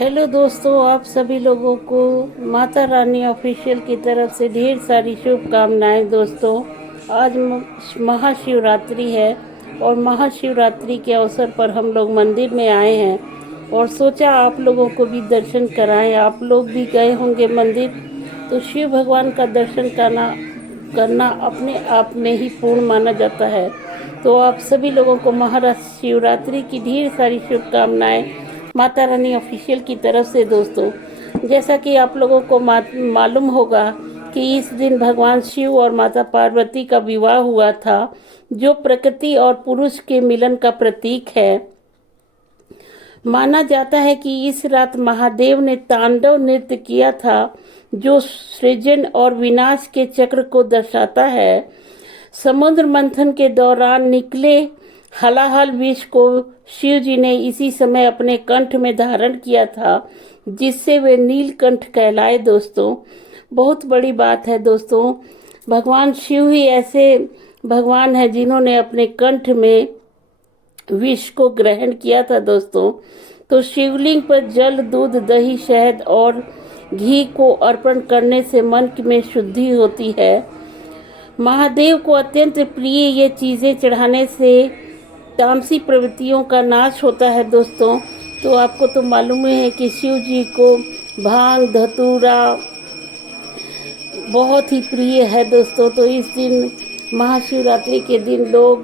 Hello दोस्तों, आप सभी लोगों को माता रानी ऑफिशियल की तरफ से ढेर सारी शुभकामनाएं। दोस्तों, आज महाशिवरात्रि है और महाशिवरात्रि के अवसर पर हम लोग मंदिर में आए हैं और सोचा आप लोगों को भी दर्शन कराएं। आप लोग भी गए होंगे मंदिर, तो शिव भगवान का दर्शन करना अपने आप में ही पूर्ण माना जाता है। तो आप सभी लोगों को महाशिवरात्रि की ढेर सारी शुभकामनाएं माता रानी ऑफिशियल की तरफ से। दोस्तों, जैसा कि आप लोगों को मालूम होगा कि इस दिन भगवान शिव और माता पार्वती का विवाह हुआ था, जो प्रकृति और पुरुष के मिलन का प्रतीक है। माना जाता है कि इस रात महादेव ने तांडव नृत्य किया था, जो सृजन और विनाश के चक्र को दर्शाता है। समुद्र मंथन के दौरान निकले हलाहल विष को शिव जी ने इसी समय अपने कंठ में धारण किया था, जिससे वे नीलकंठ कहलाए। दोस्तों, बहुत बड़ी बात है दोस्तों। भगवान शिव ही ऐसे भगवान है जिन्होंने अपने कंठ में विष को ग्रहण किया था। दोस्तों, तो शिवलिंग पर जल, दूध, दही, शहद और घी को अर्पण करने से मन में शुद्धि होती है। महादेव को अत्यंत प्रिय ये चीज़ें चढ़ाने से तामसी प्रवृत्तियों का नाश होता है। दोस्तों, तो आपको तो मालूम ही है कि शिव जी को भांग, धतूरा बहुत ही प्रिय है। दोस्तों, तो इस दिन महाशिवरात्रि के दिन लोग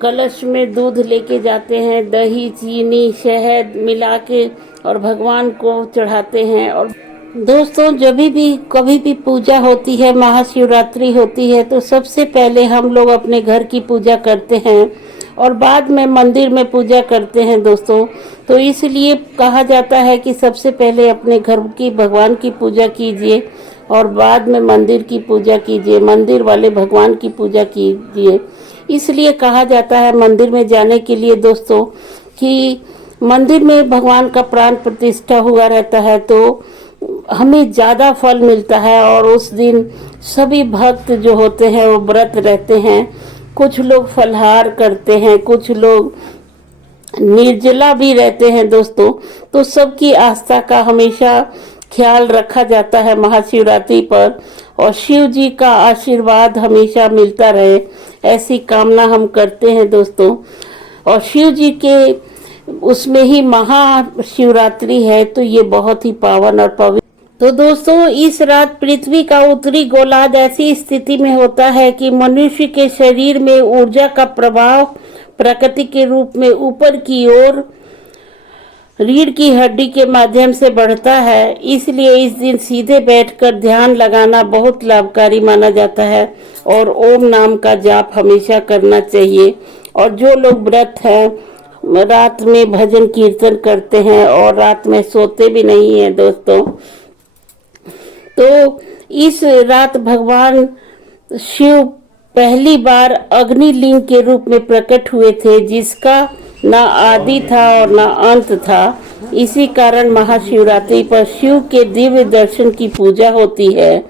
कलश में दूध लेके जाते हैं, दही, चीनी, शहद मिला के और भगवान को चढ़ाते हैं। और दोस्तों, जब भी कभी भी पूजा होती है, महाशिवरात्रि होती है, तो सबसे पहले हम लोग अपने घर की पूजा करते हैं और बाद में मंदिर में पूजा करते हैं। दोस्तों, तो इसलिए कहा जाता है कि सबसे पहले अपने घर की भगवान की पूजा कीजिए और बाद में मंदिर की पूजा कीजिए, मंदिर वाले भगवान की पूजा कीजिए। इसलिए कहा जाता है मंदिर में जाने के लिए दोस्तों कि मंदिर में भगवान का प्राण प्रतिष्ठा हुआ रहता है, तो हमें ज़्यादा फल मिलता है। और उस दिन सभी भक्त जो होते हैं वो व्रत रहते हैं। कुछ लोग फलाहार करते हैं, कुछ लोग निर्जला भी रहते हैं। दोस्तों, तो सबकी आस्था का हमेशा ख्याल रखा जाता है महाशिवरात्रि पर, और शिव जी का आशीर्वाद हमेशा मिलता रहे, ऐसी कामना हम करते हैं। दोस्तों, और शिव जी के उसमें ही महाशिवरात्रि है, तो ये बहुत ही पावन और पवित्र। तो दोस्तों, इस रात पृथ्वी का उत्तरी गोलार्ध ऐसी स्थिति में होता है कि मनुष्य के शरीर में ऊर्जा का प्रभाव प्रकृति के रूप में ऊपर की ओर रीढ़ की हड्डी के माध्यम से बढ़ता है। इसलिए इस दिन सीधे बैठकर ध्यान लगाना बहुत लाभकारी माना जाता है और ओम नाम का जाप हमेशा करना चाहिए। और जो लोग व्रत हैं, रात में भजन कीर्तन करते हैं और रात में सोते भी नहीं हैं। दोस्तों, तो इस रात भगवान शिव पहली बार अग्निलिंग के रूप में प्रकट हुए थे, जिसका ना आदि था और ना अंत था। इसी कारण महाशिवरात्रि पर शिव के दिव्य दर्शन की पूजा होती है।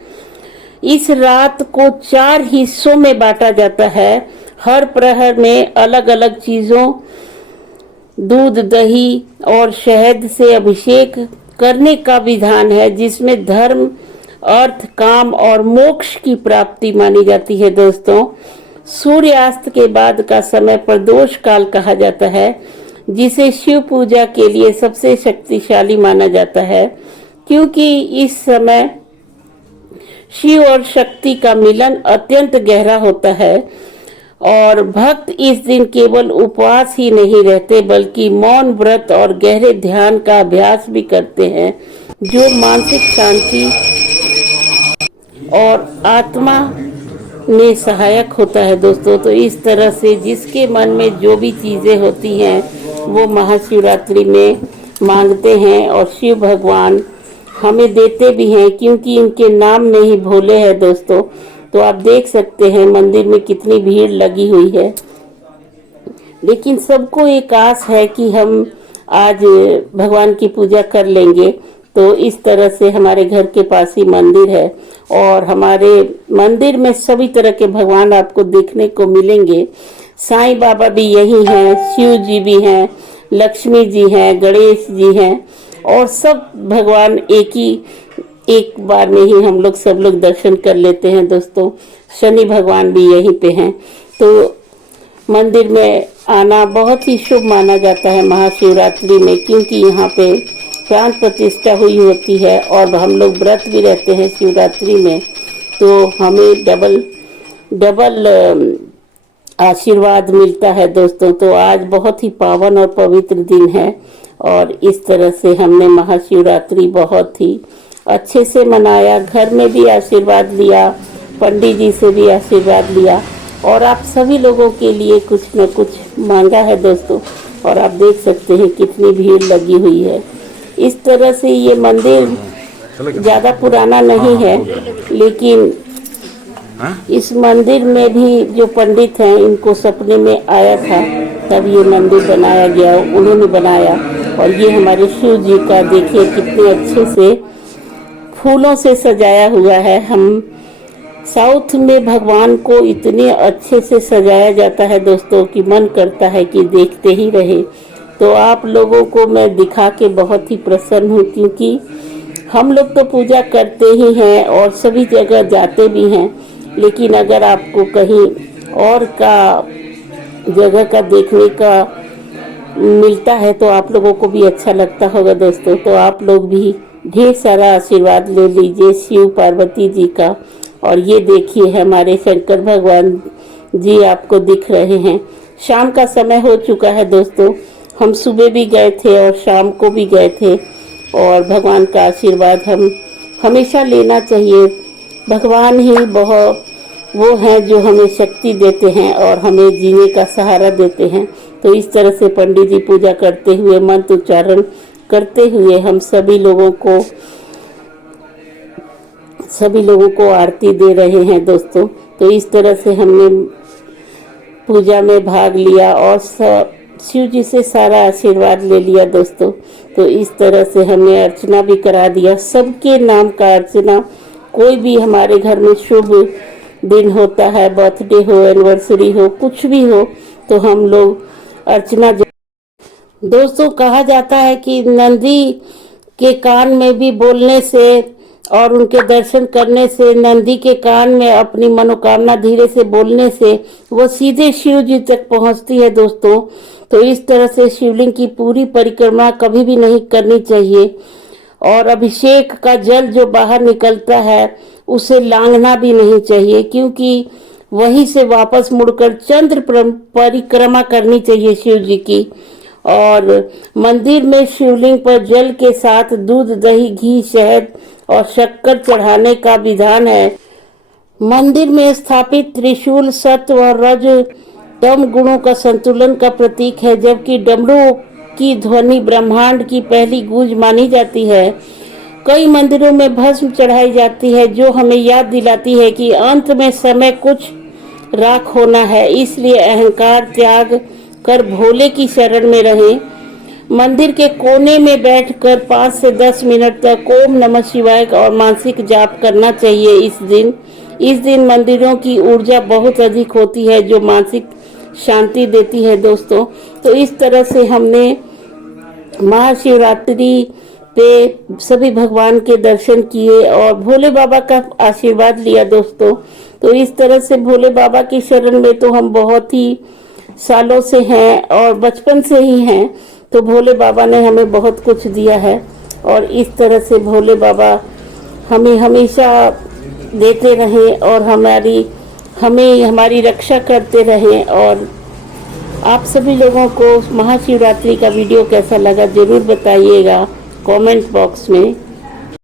इस रात को 4 हिस्सों में बांटा जाता है। हर प्रहर में अलग अलग चीजों, दूध, दही और शहद से अभिषेक करने का विधान है, जिसमें धर्म, अर्थ, काम और मोक्ष की प्राप्ति मानी जाती है। दोस्तों, सूर्यास्त के बाद का समय प्रदोष काल कहा जाता है, जिसे शिव पूजा के लिए सबसे शक्तिशाली माना जाता है, क्योंकि इस समय शिव और शक्ति का मिलन अत्यंत गहरा होता है। और भक्त इस दिन केवल उपवास ही नहीं रहते, बल्कि मौन व्रत और गहरे ध्यान का अभ्यास भी करते हैं, जो मानसिक शांति और आत्मा में सहायक होता है। दोस्तों, तो इस तरह से जिसके मन में जो भी चीज़ें होती हैं वो महाशिवरात्रि में मांगते हैं और शिव भगवान हमें देते भी हैं, क्योंकि इनके नाम में ही भोले हैं। दोस्तों, तो आप देख सकते हैं मंदिर में कितनी भीड़ लगी हुई है, लेकिन सबको एक आस है कि हम आज भगवान की पूजा कर लेंगे। तो इस तरह से हमारे घर के पास ही मंदिर है और हमारे मंदिर में सभी तरह के भगवान आपको देखने को मिलेंगे। साईं बाबा भी यही हैं, शिव जी भी हैं, लक्ष्मी जी हैं, गणेश जी हैं और सब भगवान एक बार में ही हम लोग सब लोग दर्शन कर लेते हैं दोस्तों। शनि भगवान भी यहीं पे हैं, तो मंदिर में आना बहुत ही शुभ माना जाता है महाशिवरात्रि में, क्योंकि यहाँ पे प्राण प्रतिष्ठा हुई होती है और हम लोग व्रत भी रहते हैं शिवरात्रि में, तो हमें डबल आशीर्वाद मिलता है दोस्तों। तो आज बहुत ही पावन और पवित्र दिन है और इस तरह से हमने महाशिवरात्रि बहुत ही अच्छे से मनाया। घर में भी आशीर्वाद लिया, पंडित जी से भी आशीर्वाद लिया और आप सभी लोगों के लिए कुछ न कुछ मांगा है दोस्तों। और आप देख सकते हैं कितनी भीड़ लगी हुई है। इस तरह से ये मंदिर ज़्यादा पुराना नहीं है, लेकिन इस मंदिर में भी जो पंडित हैं इनको सपने में आया था, तब ये मंदिर बनाया गया, उन्होंने बनाया। और ये हमारे शिव जी का देखिए कितने अच्छे से फूलों से सजाया हुआ है। हम साउथ में भगवान को इतने अच्छे से सजाया जाता है दोस्तों कि मन करता है कि देखते ही रहे। तो आप लोगों को मैं दिखा के बहुत ही प्रसन्न हूँ, क्योंकि हम लोग तो पूजा करते ही हैं और सभी जगह जाते भी हैं, लेकिन अगर आपको कहीं और का जगह का देखने का मिलता है तो आप लोगों को भी अच्छा लगता होगा दोस्तों। तो आप लोग भी ढेर सारा आशीर्वाद ले लीजिए शिव पार्वती जी का। और ये देखिए हमारे शंकर भगवान जी आपको दिख रहे हैं। शाम का समय हो चुका है दोस्तों, हम सुबह भी गए थे और शाम को भी गए थे और भगवान का आशीर्वाद हम हमेशा लेना चाहिए। भगवान ही बहुत वो हैं जो हमें शक्ति देते हैं और हमें जीने का सहारा देते हैं। तो इस तरह से पंडित जी पूजा करते हुए, मंत्र उच्चारण करते हुए हम सभी लोगों को आरती दे रहे हैं दोस्तों। तो इस तरह से हमने पूजा में भाग लिया और शिव जी से सारा आशीर्वाद ले लिया दोस्तों। तो इस तरह से हमने अर्चना भी करा दिया, सबके नाम का अर्चना। कोई भी हमारे घर में शुभ दिन होता है, बर्थडे हो, एनिवर्सरी हो, कुछ भी हो, तो हम लोग अर्चना दोस्तों। कहा जाता है कि नंदी के कान में भी बोलने से और उनके दर्शन करने से, नंदी के कान में अपनी मनोकामना धीरे से बोलने से वो सीधे शिव जी तक पहुंचती है दोस्तों। तो इस तरह से शिवलिंग की पूरी परिक्रमा कभी भी नहीं करनी चाहिए और अभिषेक का जल जो बाहर निकलता है उसे लांघना भी नहीं चाहिए, क्योंकि वहीं से वापस मुड़कर चंद्र परिक्रमा करनी चाहिए शिव जी की। और मंदिर में शिवलिंग पर जल के साथ दूध, दही, घी, शहद और शक्कर चढ़ाने का विधान है। मंदिर में स्थापित त्रिशूल सत्व और रज तम गुणों का संतुलन का प्रतीक है, जबकि डमरू की ध्वनि ब्रह्मांड की पहली गूंज मानी जाती है। कई मंदिरों में भस्म चढ़ाई जाती है जो हमें याद दिलाती है कि अंत में समय कुछ राख होना है, इसलिए अहंकार त्याग कर भोले की शरण में रहें। मंदिर के कोने में बैठकर 5 से 10 मिनट तक ओम नमः शिवाय और मानसिक जाप करना चाहिए। इस दिन मंदिरों की ऊर्जा बहुत अधिक होती है जो मानसिक शांति देती है दोस्तों। तो इस तरह से हमने महाशिवरात्रि पे सभी भगवान के दर्शन किए और भोले बाबा का आशीर्वाद लिया दोस्तों। तो इस तरह से भोले बाबा की शरण में तो हम बहुत ही सालों से हैं और बचपन से ही हैं। तो भोले बाबा ने हमें बहुत कुछ दिया है और इस तरह से भोले बाबा हमें हमेशा देते रहें और हमारी रक्षा करते रहें। और आप सभी लोगों को महाशिवरात्रि का वीडियो कैसा लगा जरूर बताइएगा कमेंट बॉक्स में।